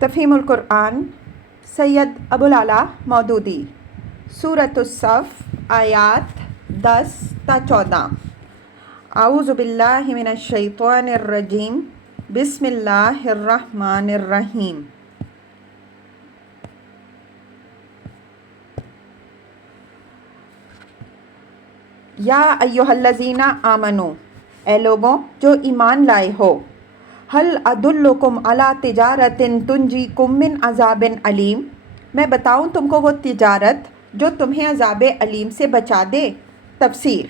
تفہیم القرآن سید ابوالعلا مودودی سورۃ الصف آیات 10 تا 14۔ اعوذ باللہ من الشیطان الرجیم بسم اللہ الرحمن الرحیم۔ یا ایھا الذین آمنو، اے لوگوں جو ایمان لائے ہو، ہل ادلکم علی تجارت تنجیکم من عذاب علیم، میں بتاؤں تم کو وہ تجارت جو تمہیں عذاب علیم سے بچا دے۔ تفسیر۔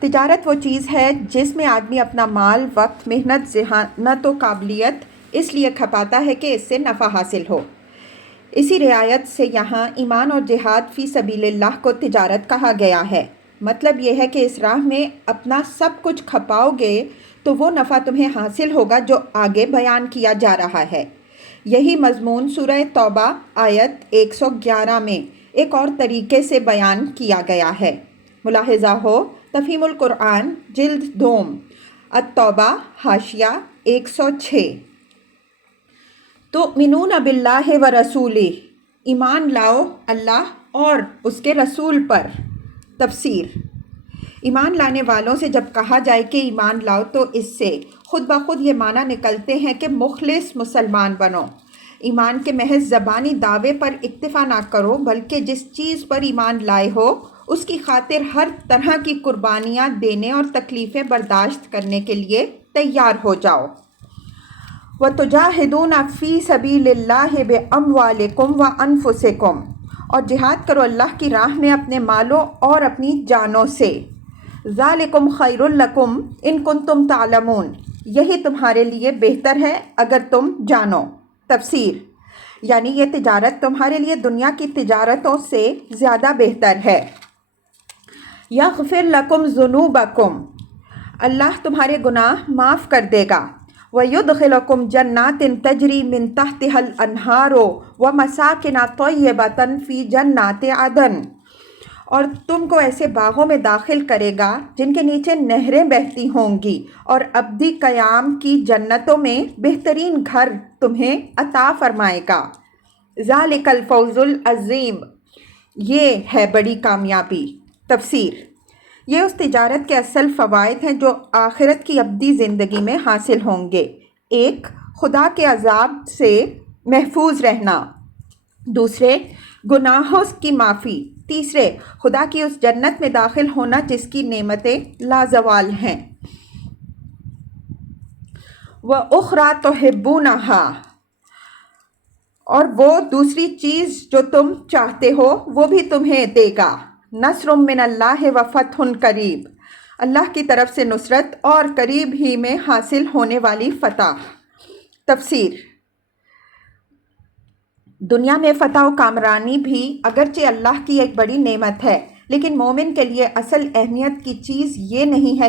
تجارت وہ چیز ہے جس میں آدمی اپنا مال، وقت، محنت، ذہانت و قابلیت اس لیے کھپاتا ہے کہ اس سے نفع حاصل ہو۔ اسی رعایت سے یہاں ایمان اور جہاد فی سبیل اللہ کو تجارت کہا گیا ہے۔ مطلب یہ ہے کہ اس راہ میں اپنا سب کچھ کھپاؤ گے تو وہ نفع تمہیں حاصل ہوگا جو آگے بیان کیا جا رہا ہے۔ یہی مضمون سورہ توبہ آیت 111 میں ایک اور طریقے سے بیان کیا گیا ہے۔ ملاحظہ ہو تفہیم القرآن جلد دوم التوبہ حاشیہ 106۔ تؤمنون باللہ و رسولہ، ایمان لاؤ اللہ اور اس کے رسول پر۔ تفسیر۔ ایمان لانے والوں سے جب کہا جائے کہ ایمان لاؤ تو اس سے خود بخود یہ معنی نکلتے ہیں کہ مخلص مسلمان بنو، ایمان کے محض زبانی دعوے پر اکتفا نہ کرو بلکہ جس چیز پر ایمان لائے ہو اس کی خاطر ہر طرح کی قربانیاں دینے اور تکلیفیں برداشت کرنے کے لیے تیار ہو جاؤ۔ وَتُجَاهِدُونَ فِي سَبِيلِ اللَّهِ بِأَمْوَالِكُمْ وَأَنفُسِكُمْ، اور جہاد کرو اللہ کی راہ میں اپنے مالوں اور اپنی جانوں سے۔ ذَلِكُمْ خَيْرٌ لَكُمْ إِن كُنتُمْ تَعْلَمُونَ، یہی تمہارے لیے بہتر ہے اگر تم جانو۔ تفسیر۔ یعنی یہ تجارت تمہارے لیے دنیا کی تجارتوں سے زیادہ بہتر ہے۔ یغفر لکم ذنوبکم، اللہ تمہارے گناہ معاف کر دے گا۔ وَيُدْخِلُكُمْ جَنَّاتٍ تَجْرِي مِن تَحْتِهَا الْأَنْهَارُ وَمَسَاكِنَ طَيِّبَةً فِي جَنَّاتِ عَدْنٍ، اور تم کو ایسے باغوں میں داخل کرے گا جن کے نیچے نہریں بہتی ہوں گی، اور ابدی قیام کی جنتوں میں بہترین گھر تمہیں عطا فرمائے گا۔ ذَلِكَ الْفَوْزُ الْعَظِيمُ، یہ ہے بڑی کامیابی۔ تفسیر۔ یہ اس تجارت کے اصل فوائد ہیں جو آخرت کی ابدی زندگی میں حاصل ہوں گے۔ ایک، خدا کے عذاب سے محفوظ رہنا۔ دوسرے، گناہوں کی معافی۔ تیسرے، خدا کی اس جنت میں داخل ہونا جس کی نعمتیں لازوال ہیں۔ وَأُخْرَىٰ تُحِبُّونَهَا، اور وہ دوسری چیز جو تم چاہتے ہو وہ بھی تمہیں دے گا۔ نصر من اللہ وفتح قریب، اللہ کی طرف سے نصرت اور قریب ہی میں حاصل ہونے والی فتح۔ تفسیر۔ دنیا میں فتح و کامرانی بھی اگرچہ اللہ کی ایک بڑی نعمت ہے، لیکن مومن کے لیے اصل اہمیت کی چیز یہ نہیں ہے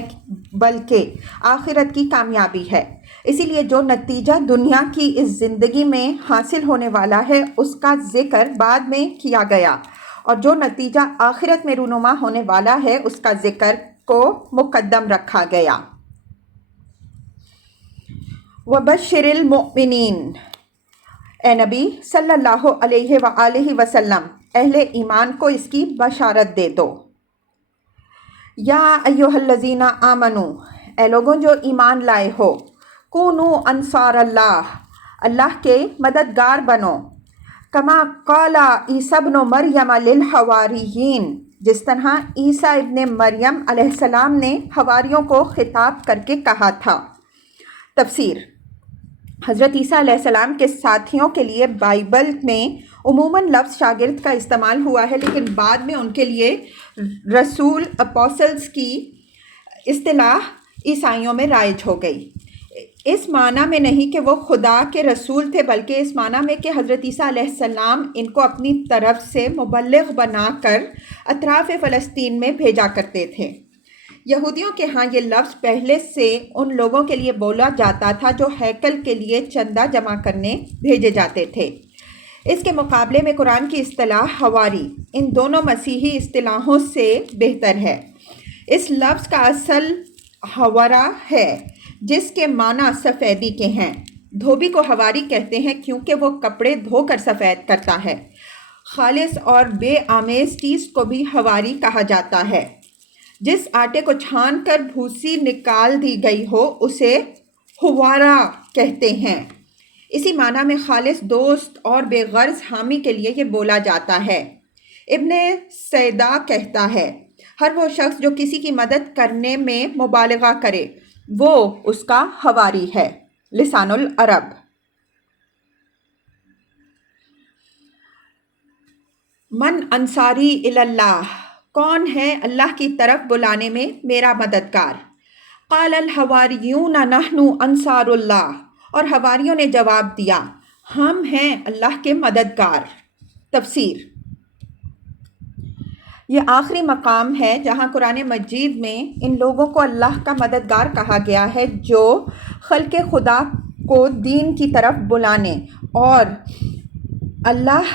بلکہ آخرت کی کامیابی ہے۔ اسی لیے جو نتیجہ دنیا کی اس زندگی میں حاصل ہونے والا ہے اس کا ذکر بعد میں کیا گیا، اور جو نتیجہ آخرت میں رونما ہونے والا ہے اس کا ذکر کو مقدم رکھا گیا۔ وَبَشِّرِ الْمُؤْمِنِينَ، اے نبی صلی اللہ علیہ وآلہ وسلم اہل ایمان کو اس کی بشارت دے دو۔ یا ایھا الذین آمنو، اے لوگوں جو ایمان لائے ہو، کونوا انصار اللہ، اللہ کے مددگار بنو۔ کما قال عیسیٰ ابن مریم للحواریین، جس طرح عیسیٰ ابن مریم علیہ السلام نے حواریوں کو خطاب کر کے کہا تھا۔ تفسیر۔ حضرت عیسیٰ علیہ السلام کے ساتھیوں کے لیے بائبل میں عموماً لفظ شاگرد کا استعمال ہوا ہے، لیکن بعد میں ان کے لیے رسول اپوسلز کی اصطلاح عیسائیوں میں رائج ہو گئی۔ اس معنی میں نہیں کہ وہ خدا کے رسول تھے، بلکہ اس معنی میں کہ حضرت عیسیٰ علیہ السلام ان کو اپنی طرف سے مبلغ بنا کر اطراف فلسطین میں بھیجا کرتے تھے۔ یہودیوں کے ہاں یہ لفظ پہلے سے ان لوگوں کے لیے بولا جاتا تھا جو ہیکل کے لیے چندہ جمع کرنے بھیجے جاتے تھے۔ اس کے مقابلے میں قرآن کی اصطلاح حواری ان دونوں مسیحی اصطلاحوں سے بہتر ہے۔ اس لفظ کا اصل حورہ ہے جس کے معنی سفیدی کے ہیں۔ دھوبی کو ہواری کہتے ہیں کیونکہ وہ کپڑے دھو کر سفید کرتا ہے۔ خالص اور بے آمیز چیز کو بھی ہواری کہا جاتا ہے۔ جس آٹے کو چھان کر بھوسی نکال دی گئی ہو اسے ہوارا کہتے ہیں۔ اسی معنی میں خالص دوست اور بے غرض حامی کے لیے یہ بولا جاتا ہے۔ ابن سیدا کہتا ہے ہر وہ شخص جو کسی کی مدد کرنے میں مبالغہ کرے وہ اس کا ہواری ہے۔ لسان العرب۔ من انصاری الی اللہ، کون ہے اللہ کی طرف بلانے میں میرا مددگار؟ قال الحواریون نحن انصار اللہ، اور حواریوں نے جواب دیا ہم ہیں اللہ کے مددگار۔ تفسیر۔ یہ آخری مقام ہے جہاں قرآن مجید میں ان لوگوں کو اللہ کا مددگار کہا گیا ہے جو خلق خدا کو دین کی طرف بلانے اور اللہ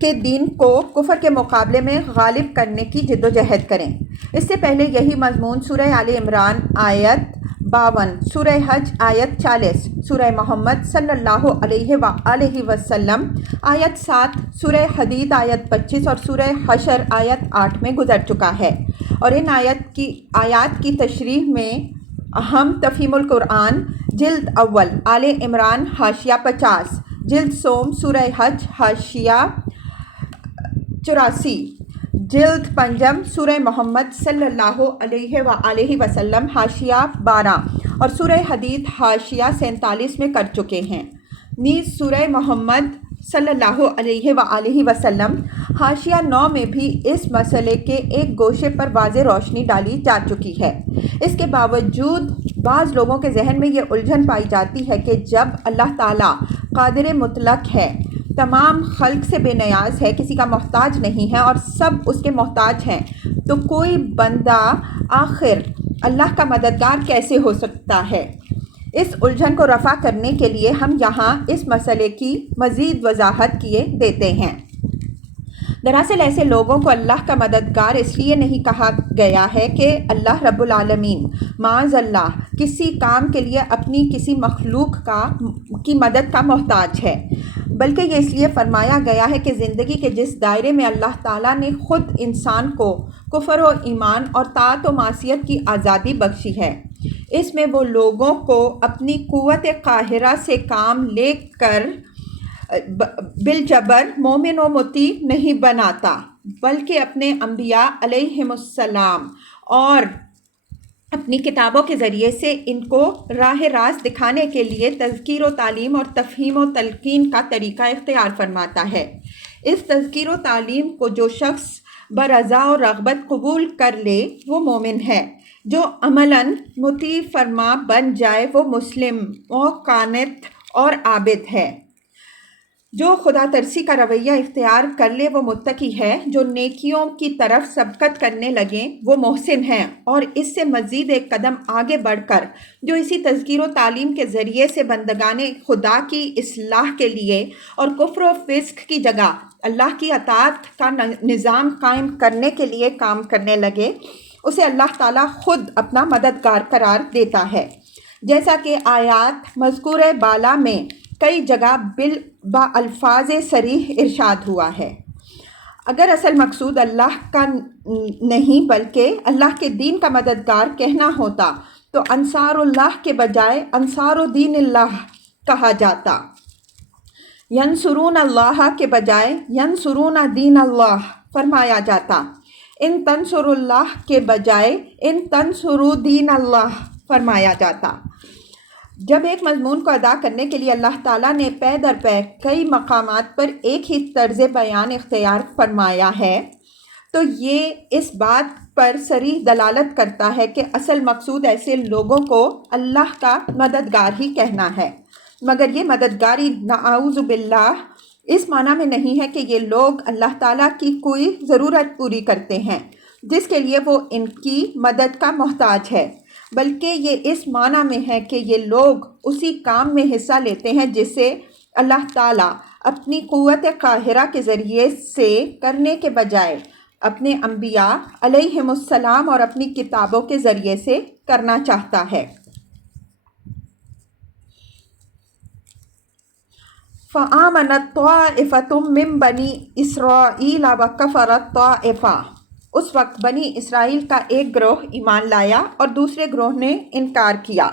کے دین کو کفر کے مقابلے میں غالب کرنے کی جد و جہد کریں۔ اس سے پہلے یہی مضمون سورہ آل عمران آیت 52، سورہ حج آیت 40، سورہ محمد صلی اللہ علیہ وآلہ وسلم آیت 7، سورہ حدید آیت 25 اور سورہ حشر آیت 8 میں گزر چکا ہے، اور ان آیات کی تشریح میں اہم تفہیم القرآن جلد اول آل عمران حاشیہ 50، جلد سوم سورہ حج حاشیہ 84، جلد پنجم سورہ محمد صلی اللہ علیہ وآلہ وسلم حاشیہ 12 اور سورہ حدید حاشیہ 47 میں کر چکے ہیں۔ نیز سورہ محمد صلی اللہ علیہ وآلہ وسلم حاشیہ 9 میں بھی اس مسئلے کے ایک گوشے پر واضح روشنی ڈالی جا چکی ہے۔ اس کے باوجود بعض لوگوں کے ذہن میں یہ الجھن پائی جاتی ہے کہ جب اللہ تعالیٰ قادر مطلق ہے، تمام خلق سے بے نیاز ہے، کسی کا محتاج نہیں ہے اور سب اس کے محتاج ہیں، تو کوئی بندہ آخر اللہ کا مددگار کیسے ہو سکتا ہے؟ اس الجھن کو رفع کرنے کے لیے ہم یہاں اس مسئلے کی مزید وضاحت کیے دیتے ہیں۔ دراصل ایسے لوگوں کو اللہ کا مددگار اس لیے نہیں کہا گیا ہے کہ اللہ رب العالمین معاذ اللہ کسی کام کے لیے اپنی کسی مخلوق کی مدد کا محتاج ہے، بلکہ یہ اس لیے فرمایا گیا ہے کہ زندگی کے جس دائرے میں اللہ تعالیٰ نے خود انسان کو کفر و ایمان اور طاعت و معصیت کی آزادی بخشی ہے، اس میں وہ لوگوں کو اپنی قوت قاہرہ سے کام لے کر بالجبر مومن و مطیع نہیں بناتا، بلکہ اپنے انبیاء علیہم السلام اور اپنی کتابوں کے ذریعے سے ان کو راہ راست دکھانے کے لیے تذکیر و تعلیم اور تفہیم و تلقین کا طریقہ اختیار فرماتا ہے۔ اس تذکیر و تعلیم کو جو شخص برضا و رغبت قبول کر لے وہ مومن ہے، جو عملاً مطیع فرما بن جائے وہ مسلم و قانت اور عابد ہے، جو خدا ترسی کا رویہ اختیار کر لے وہ متقی ہے، جو نیکیوں کی طرف سبقت کرنے لگیں وہ محسن ہیں، اور اس سے مزید ایک قدم آگے بڑھ کر جو اسی تذکیر و تعلیم کے ذریعے سے بندگان خدا کی اصلاح کے لیے اور کفر و فسق کی جگہ اللہ کی اطاعت کا نظام قائم کرنے کے لیے کام کرنے لگے، اسے اللہ تعالیٰ خود اپنا مددگار قرار دیتا ہے، جیسا کہ آیات مذکورہ بالا میں کئی جگہ بالفاظ صریح ارشاد ہوا ہے۔ اگر اصل مقصود اللہ کا نہیں بلکہ اللہ کے دین کا مددگار کہنا ہوتا تو انصار اللہ کے بجائے انصار دین اللہ کہا جاتا، ینصرون اللہ کے بجائے ینصرون دین اللہ فرمایا جاتا، ان تنصر اللہ کے بجائے ان تنصروا دین اللہ فرمایا جاتا۔ جب ایک مضمون کو ادا کرنے کے لیے اللہ تعالیٰ نے پے در پے کئی مقامات پر ایک ہی طرز بیان اختیار فرمایا ہے تو یہ اس بات پر صریح دلالت کرتا ہے کہ اصل مقصود ایسے لوگوں کو اللہ کا مددگار ہی کہنا ہے، مگر یہ مددگاری نعوذ باللہ اس معنی میں نہیں ہے کہ یہ لوگ اللہ تعالیٰ کی کوئی ضرورت پوری کرتے ہیں جس کے لیے وہ ان کی مدد کا محتاج ہے، بلکہ یہ اس معنی میں ہے کہ یہ لوگ اسی کام میں حصہ لیتے ہیں جسے اللہ تعالیٰ اپنی قوت قاہرہ کے ذریعے سے کرنے کے بجائے اپنے انبیاء علیہم السلام اور اپنی کتابوں کے ذریعے سے کرنا چاہتا ہے۔ فآمنت طائفۃ من بنی اسرائیل وکفرت طائفہ، اس وقت بنی اسرائیل کا ایک گروہ ایمان لایا اور دوسرے گروہ نے انکار کیا۔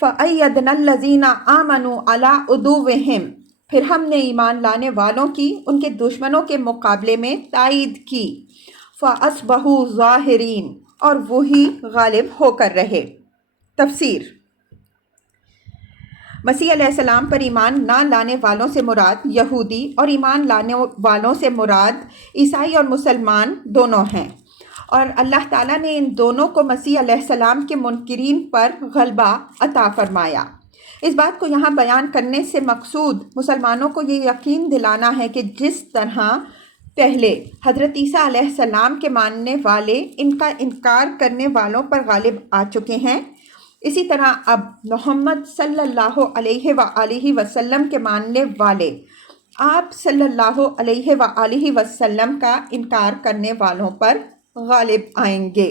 فأیدنا الذین آمنوا علی عدوہم، پھر ہم نے ایمان لانے والوں کی ان کے دشمنوں کے مقابلے میں تائید کی۔ فأصبحوا ظاہرین، اور وہی غالب ہو کر رہے۔ تفسیر: مسیح علیہ السلام پر ایمان نہ لانے والوں سے مراد یہودی اور ایمان لانے والوں سے مراد عیسائی اور مسلمان دونوں ہیں، اور اللہ تعالیٰ نے ان دونوں کو مسیح علیہ السلام کے منکرین پر غلبہ عطا فرمایا۔ اس بات کو یہاں بیان کرنے سے مقصود مسلمانوں کو یہ یقین دلانا ہے کہ جس طرح پہلے حضرت عیسیٰ علیہ السلام کے ماننے والے ان کا انکار کرنے والوں پر غالب آ چکے ہیں، اسی طرح اب محمد صلی اللہ علیہ وآلہ وسلم کے ماننے والے آپ صلی اللہ علیہ وآلہ وسلم کا انکار کرنے والوں پر غالب آئیں گے۔